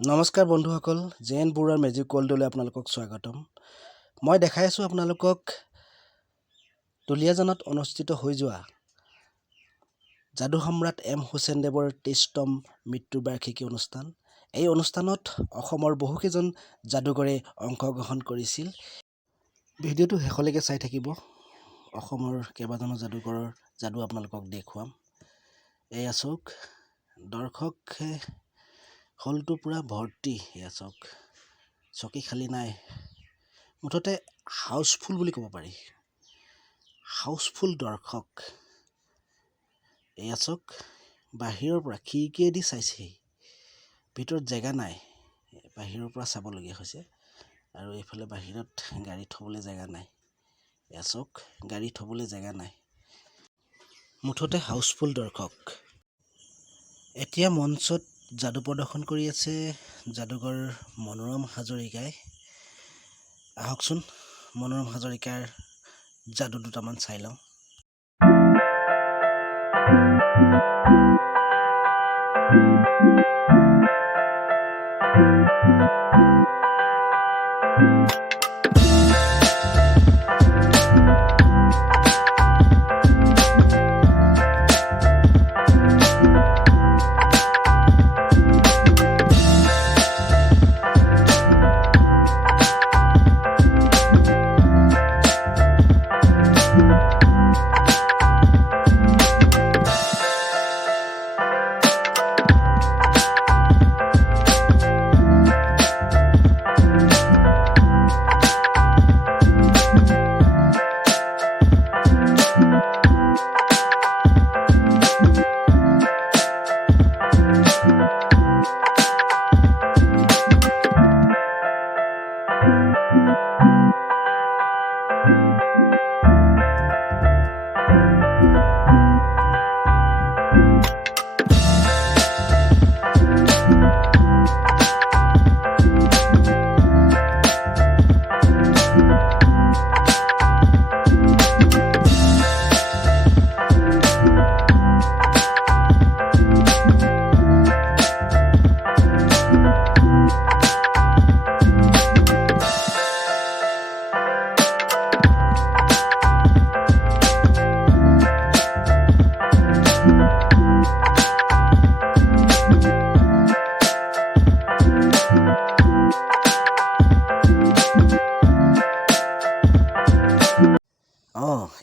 নমস্কাৰ বন্ধুসকল, জেন বুৰাৰ মেজিক ৱৰ্ল্ডলৈ আপোনালোকক স্বাগতম। মই দেখাই আছোঁ আপোনালোকক দুলীয়াজানত অনুষ্ঠিত হৈ যোৱা যাদু সম্ৰাট এম হুছেইনদেৱৰ 23তম মৃত্যু বাৰ্ষিকী অনুষ্ঠান। এই অনুষ্ঠানত অসমৰ বহুকেইজন যাদুকৰে অংশগ্ৰহণ কৰিছিল। ভিডিঅ'টো শেষলৈকে চাই থাকিব। অসমৰ কেইবাজনো যাদুকৰৰ যাদু আপোনালোকক দেখুৱাম। এয়া চাওক, দৰ্শকে হলটো পুৰা ভৰ্তি। এয়া চাওক, চকী খালী নাই, মুঠতে হাউচফুল বুলি ক'ব পাৰি। হাউচফুল দৰ্শক। এয়া চাওক, বাহিৰৰ পৰা খিৰিকীয়েদি চাইছেহি, ভিতৰত জেগা নাই, বাহিৰৰ পৰা চাবলগীয়া হৈছে। আৰু এইফালে বাহিৰত গাড়ী থ'বলৈ জেগা নাই। এয়া চাওক, গাড়ী থ'বলৈ জেগা নাই, মুঠতে হাউচফুল দৰ্শক। এতিয়া মঞ্চত যাদু প্ৰদৰ্শন কৰি আছে যাদুকৰ মনোৰম হাজৰিকাই। আহকচোন, মনোৰম হাজৰিকাৰ যাদু দুটামান চাই লওঁ।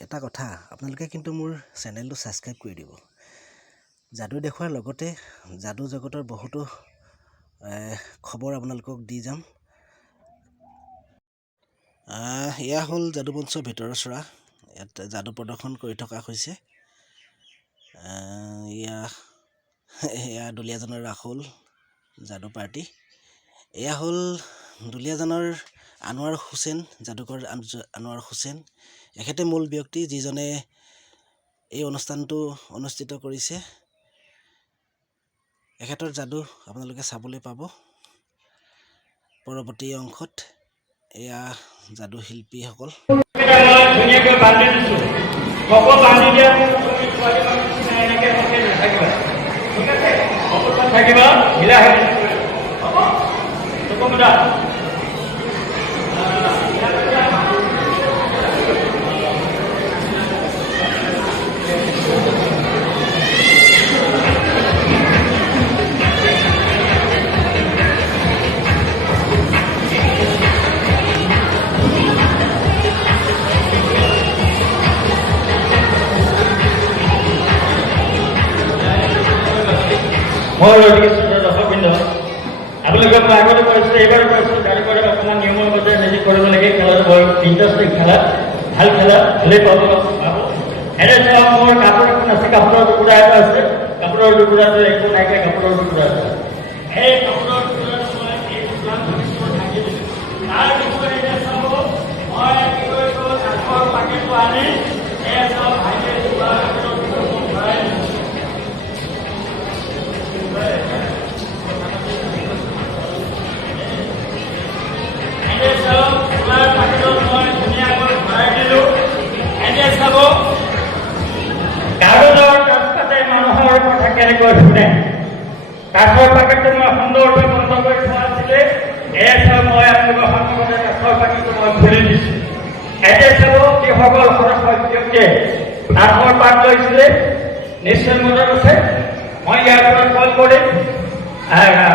এটা কথা, আপোনালোকে কিন্তু মোৰ চেনেলটো ছাবস্ক্ৰাইব কৰি দিব। যাদু দেখুৱাৰ লগতে যাদু জগতৰ বহুতো খবৰ আপোনালোকক দি যাম। এয়া হ'ল যাদু মঞ্চৰ ভিতৰৰ চৰা। ইয়াত যাদু প্ৰদৰ্শন কৰি থকা হৈছে। এয়া দুলীয়াজানৰ ৰাহুল যাদু পাৰ্টি। এয়া হ'ল দুলীয়াজানৰ আনোৱাৰ হুছেইন, যাদুকৰ আনোৱাৰ হুছেইন। এখেতে মূল ব্যক্তি, যিজনে এই অনুষ্ঠানটো অনুষ্ঠিত কৰিছে। এখেতৰ যাদু আপোনালোকে চাবলৈ পাব পৰৱৰ্তী অংশত। এয়া যাদু শিল্পীসকল। আপোনালোকে মই আগতে কৈছোঁ, এইবাৰ কৈছোঁ, কালিবাৰে অকণমান নিয়মৰ মতে মেজিক কৰিব লাগে। খেলাটো বৰ ইণ্টাৰেষ্টিং খেলা, ভাল খেলা, ভালেই পাব। এনে চাওক, মোৰ কাপোৰ এখন আছে, কাপোৰৰ টুকুৰা এটা আছে। কাপোৰৰ টুকুৰাটো একো নাইকিয়া, কাপোৰৰ টুকুৰা আছে। এই কাপোৰৰ টুকুৰাটো মই এই ঢাকি দিছোঁ। তাৰ পিছত এতিয়া চাব, মই কি কৰিছোঁ, কাঠৰ পাকেটটো আনি এই চাওক ভাইটি ভৰাই কেনেকৈ শুনে কাঠৰ পাকেটটো মই সুন্দৰকৈ বন্ধ কৰি কাঠৰ বাকীটো মই খুলি দিছোঁ। এতিয়া চাব যিসকল সৰস্বত ব্যক্তিয়ে কাঠৰ পাত লৈছিলে নিশ্চয় মনত আছে। মই ইয়াৰ পৰা কল কৰিম,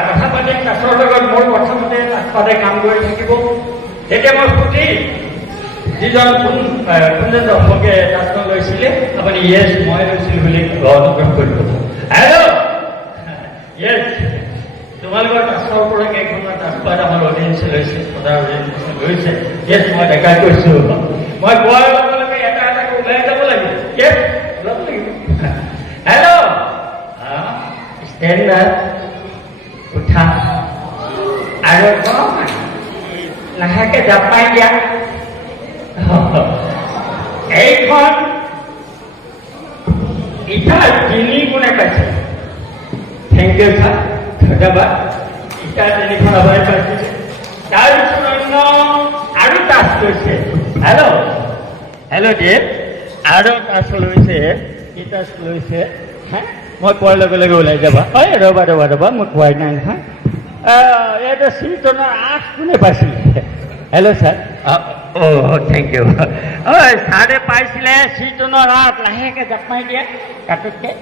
কথা পাতিম কাঠৰ লগত, মোৰ প্ৰথমতে পাতে কাম কৰি থাকিব। তেতিয়া মই সুধি যিজন কোনজন দৰ্শকে কাঠখন লৈছিলে আপুনি য়েছ মই লৈছিলোঁ বুলি অনুগ্ৰহ কৰিব। হেল্ল' য়েছ, তোমালোকৰ কাছৰ পৰা কেইখনমান কাঠপাত আমাৰ অডিয়েঞ্চে লৈছে, সদায় অডিয়েঞ্চে লৈছে। য়েছ মই ডেকাই কৈছোঁ, মই কোৱাৰ লগে লগে এটা এটাকৈ ওলাই যাব লাগিব। য়েছ ওলাব লাগিব। হেল্ল' ষ্টেণ্ড উঠা আৰু অকণমান লাহেকৈ জাপ মাৰি দিয়া। এইখন ইটা 3 গুণে পাইছে। থেংক ইউ ছাৰ, ধন্যবাদ। ইটা 3খন আপুনি পাইছে। তাৰপিছত অন্য আৰু টাচ লৈছে। হেল্ল' হেল্ল' দেৱ, আৰু টাচ লৈছে, কি টাচ লৈছে? মই কোৱাৰ লগে লগে ওলাই যাবা। হয় ৰ'বা ৰ'বা ৰ'বা, মই কোৱাই নাই নহয়। এইটো চিলটনৰ 8 কোনে পাইছিলে? Hello' sir. Thank you. ছাৰে পাইছিলে চিলটনৰ 8। লাহেকৈ জাপ মাৰি দিয়ে কাটোতকৈ।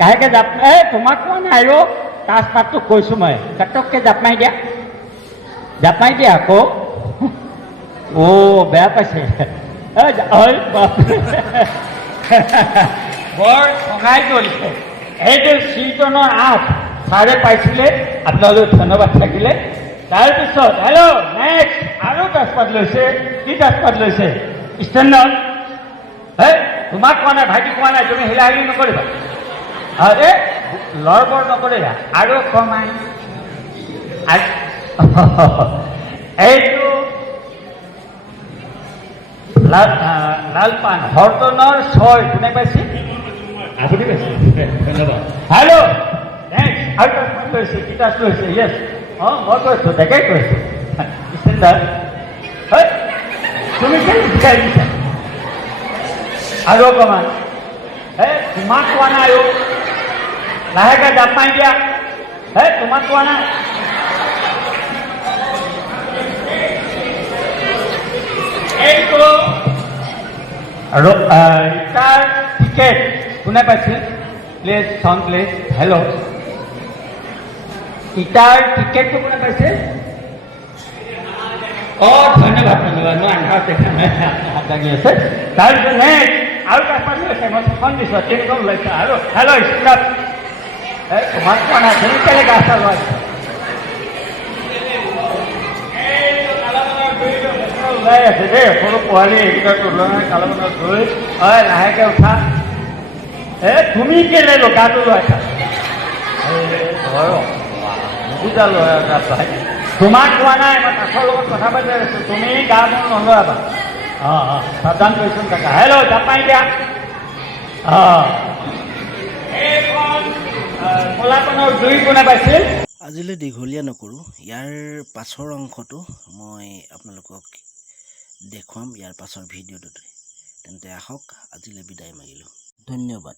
লাহেকৈ জাপ তোমাক কোৱা নাই আৰু তাজপাতটো কৈছোঁ মই। কাটককৈ জাপ মাৰি দিয়া, জাপ মাৰি দিয়া আকৌ। বেয়া পাইছে। বৰ খঙাই কৰিছে। এইটো চিলটনৰ 8 ছাৰে পাইছিলে, আপোনালোক ধন্যবাদ থাকিলে। তাৰপিছত হেল্ল' নেক্সট আৰু তাজপাত লৈছে। কি তাজপাত লৈছে? ষ্টেণ্ডত। তোমাক কোৱা নাই, ভাইটি কোৱা নাই, তুমি হিলা হিলি নকৰিবা। লৰবৰ নকৰিবা আৰু অকণমান। এইটো লালপান হৰটনৰ 6 কোনে পাইছে? আপুনি পাইছে, ধন্যবাদ। হেল্ল' নেক্সট আৰু তাজপাত লৈছে। কি তাজ লৈছে? য়েছ মই কৈছোঁ, ডেকাই কৈছোঁ। ষ্টেণ্ডাৰ্ড তুমি কেলৈ শিকাই দিছা? আৰু অকণমান। তোমাক কোৱা নাই আৰু লাহেকৈ জাপ মাৰি দিয়া। তোমাক কোৱা নাই। এইটো আৰু ইটাৰ টিকেট কোনে পাইছিল? Please sound please. হেল্ল' ইটাৰ টিকেটটো কোনে পাইছে? ধন্যবাদ ধন্যবাদ, মই আন্ধাৰত দেখা নাই, হাত দাঙি আছে। তাৰপিছত নেক্সট আৰু কাঠপাত লৈছে। মই ছখন দিছোঁ, 3খন লৈছে। আৰু হেল্ল' ষ্টেপ। তোমাক কোৱা নাই, তুমি কেলৈ গা চা লোৱা? ওলাই আছে দেই, সৰু পোৱালি এইকেইটাৰ তুলনাত কালামানৰ দৈ। লাহেকৈ উঠা। তুমি কেলৈ গাটো লোৱাইছা? বুজা ল'ৰা এটা পাই। তোমাক কোৱা নাই, মই কাঠৰ লগত কথা পাতি আছোঁ, তুমি গা মোৰ নলোৱাবা। সাৱধান কৰিছোন কাকা। হেল্ল' জাপ মাৰি দিয়া। এইখন কলাপানৰ 2 কোনে পাইছিল? আজিলৈ দীঘলীয়া নকৰোঁ, ইয়াৰ পাছৰ অংশটো মই আপোনালোকক দেখুৱাম ইয়াৰ পাছৰ ভিডিঅ'টোতে। তেন্তে আহক আজিলৈ বিদায় মাগিলোঁ। ধন্যবাদ।